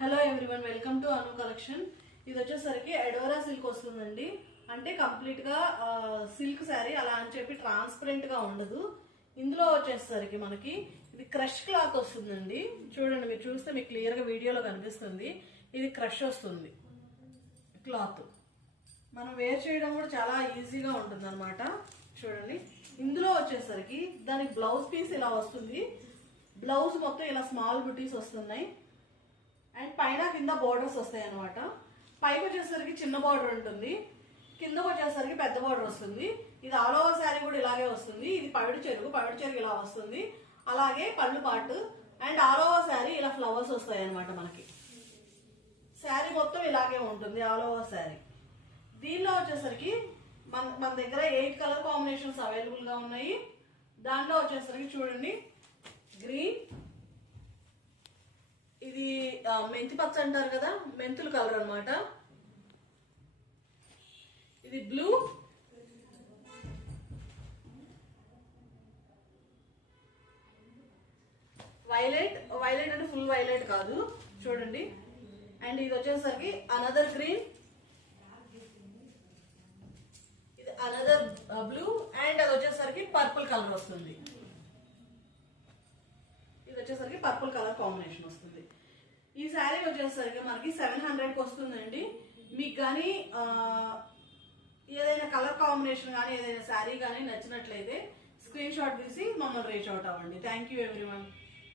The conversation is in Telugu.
Hello everyone, welcome to Anu collection. ఇది వచ్చేసరికి ఎడోరా సిల్క్ వస్తుందండి. అంటే కంప్లీట్ గా సిల్క్ శారీ అలా అని చెప్పి ట్రాన్స్పరెంట్ గా ఉండదు. ఇందులో వచ్చేసరికి మనకి ఇది క్రష్ క్లాత్ వస్తుందండి. చూడండి, మీరు చూస్తే మీకు క్లియర్ గా వీడియోలో కనిపిస్తుంది. ఇది క్రష్ వస్తుంది క్లాత్. మనం వేర్ చేయడం కూడా చాలా ఈజీగా ఉంటుంది అనమాట. చూడండి, ఇందులో వచ్చేసరికి దానికి బ్లౌజ్ పీస్ ఇలా వస్తుంది. బ్లౌజ్ మొత్తం ఇలా స్మాల్ బుటీస్ వస్తున్నాయి అండ్ పైన కింద బోర్డర్స్ వస్తాయి అనమాట. పైకి వచ్చేసరికి చిన్న బార్డర్ ఉంటుంది, కిందకు వచ్చేసరికి పెద్ద బార్డర్ వస్తుంది. ఇది ఆల్ ఓవర్ శారీ కూడా ఇలాగే వస్తుంది. ఇది పవిడి చెరుగు ఇలా వస్తుంది. అలాగే పళ్ళు పాటు అండ్ ఆల్ ఓవర్ శారీ ఇలా ఫ్లవర్స్ వస్తాయి అనమాట. మనకి శారీ మొత్తం ఇలాగే ఉంటుంది ఆల్ ఓవర్ శారీ. దీనిలో వచ్చేసరికి మన దగ్గర 8 కలర్ కాంబినేషన్స్ అవైలబుల్ గా ఉన్నాయి. దాంట్లో వచ్చేసరికి చూడండి, గ్రీన్, ఇది మెంతి పచ్చ అంటారు కదా, మెంతుల కలర్ అన్నమాట. ఇది బ్లూ, వైలెట్ అంటే ఫుల్ వైలెట్ కాదు, చూడండి. అండ్ ఇది వచ్చేసరికి అనదర్ గ్రీన్, ఇది అనదర్ బ్లూ అండ్ అది వచ్చేసరికి పర్పుల్ కలర్ వస్తుంది. ఇది వచ్చేసరికి పర్పుల్ కలర్ కాంబినేషన్ వస్తుంది. ఈ శారీ వచ్చేసరికి మనకి 700కి వస్తుందండి. మీకు కానీ ఏదైనా కలర్ కాంబినేషన్ కానీ ఏదైనా శారీ కానీ నచ్చినట్లయితే స్క్రీన్ షాట్ తీసి మమ్మల్ని రీచ్ అవుట్ అవ్వండి. Thank you everyone.